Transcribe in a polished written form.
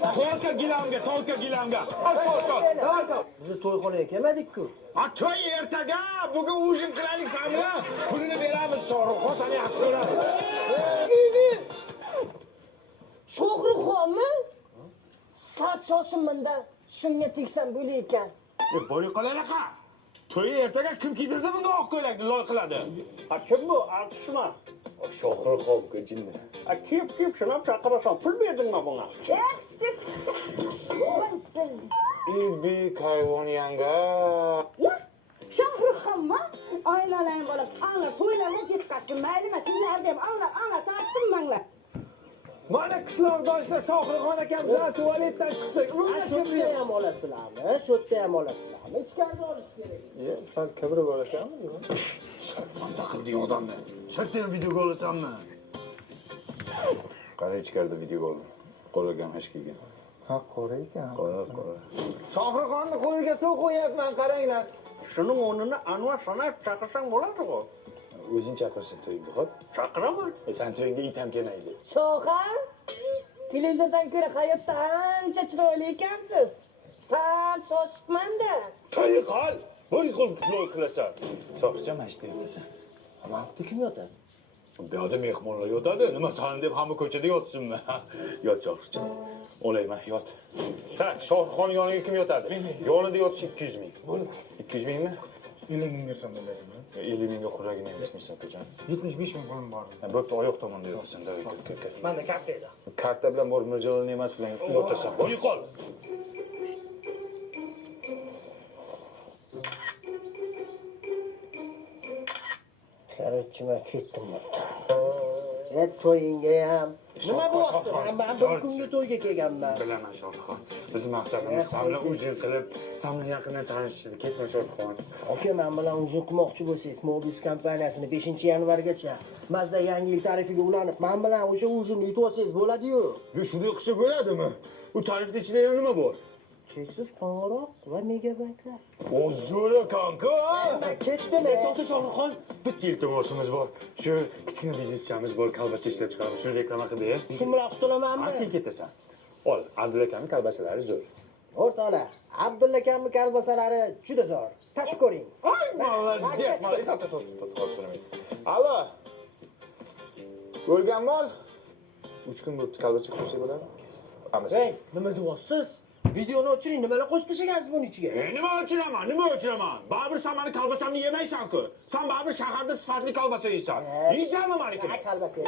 Tolka gilamga. Al. Biz to'yxonaga kelmadik-ku. To'y ertaga, bugun ujin qilaylik senga. Pulini beramiz, Shohruxxon seni yaxshi ko'radi. Shohruxxonmi? Sat shoshimanda shunga tegsam bo'lar ekan. Bo'ri qolalaqa. To'y ertaga kim kiydirdi bunday oq ko'ylakni loy qiladi? Kim bu? Alqishma. Shohruxxonga jinni. Kiyib shunab chaqirasan, pul berdingmi bunga? Bek hayvon yanga. Shohruxxonmi? Oilalang bo'lib, ana to'ylarga yetkazsin. Maylimi, sizlarga ham ana tartib manglar. Mana qishloqdoshlar Shohruxxon akam bilan tualetdan chiqdik. Sho'tda ham olasizlarmi? Sho'tda ham olasizlarmi? Ichkarida olish kerak. Sal kibri bor ekanmi? Qanday qilding odamni? Shakdan video olasanmi? Qara ichkarida video ol. Qo'liga ham hech kelgan. Ha, qora ekan. Qora. Shohruxxonni qo'liga suv qo'yapman, qaranglar. Shuning o'rnini Anvar sanab chaqirsang bo'ladi-ku. O'zing chaqirsa to'yingga, xo'p? Chaqiraman. Sen to'yingga it ham kelmaydi. Shohar, televizordan ko'ra hayotda ancha chiroyli ekansiz. Sal shoshibman-da. To'y qol. Voy qilasan. Shohruxjon mashta yotasan. Vaqtda kim yotadi? Bu yerda mehmonlar yotadi. Nima san deb hamma ko'chada yotsinmi? Yot Shohruxjon. Olayman, yot. Tak, Shohruxxon yoniga kim yotadi? Yonida yotish 200 ming. 200 mingmi? 50 ming bersam bo'ladimi? 50 mingga xuragini emishsan ko'chan. 75 ming pulim bor. Bo'pti, oyoq tomonda yotasan, davay. Menda karta edi. Karta bilan borib mo'ljalni emas bilan yotasan. Bo'y qol. Qarachima ketdim bo'pti. To'yingga ham. Nima bo'pti? Men bir kunga to'yga kelganman. Bilaman Shohruxxon. Bizning maqsadimiz sen bilan ujin qilib, sen bilan yaqindan tanishishdi. Ketma Shohruxxon. Aka, men bilan ujin qilmoqchi bo'lsangiz, Mobius kompaniyasini 5-yanvargacha Mazda yangi yil tarifiga ulanib, men bilan o'sha ujinni yutib olsangiz bo'ladi-yu. Shunday qilsa bo'ladimi? U tarifda ichida nima bor? Cheksiz qo'ng'iroq va megabaytlar. O zo'r kanka. Ketdimi? To'xta Shohruxxon. Bitta iltimosimiz bor. Shu kichkina biznesimiz bor, kolbasa ishlab chiqaramiz. Shuni reklama qilib. Shu bilan qutulamanmi? Aql ketasan. Ol, Abdulla akamning kolbasalari zo'r. O'rtoqlar, Abdulla akamning kolbasalari juda zo'r. Tashib ko'ring. Ay, молодец, молодец. Alo. Ko'rgan mol? 3 kun bo'libdi kolbasa qo'shib bo'ladi. Hey, nima deyapsiz? Videoni o'chiring, nimalar qo'shib tashlagansiz buning ichiga? Nima o'chiraman? Baribir sen meni kolbasamni yemaysan-ku. Sen baribir shaharda sifatli kolbasa yeysan. Yeysanmi meniki? Kolbasa.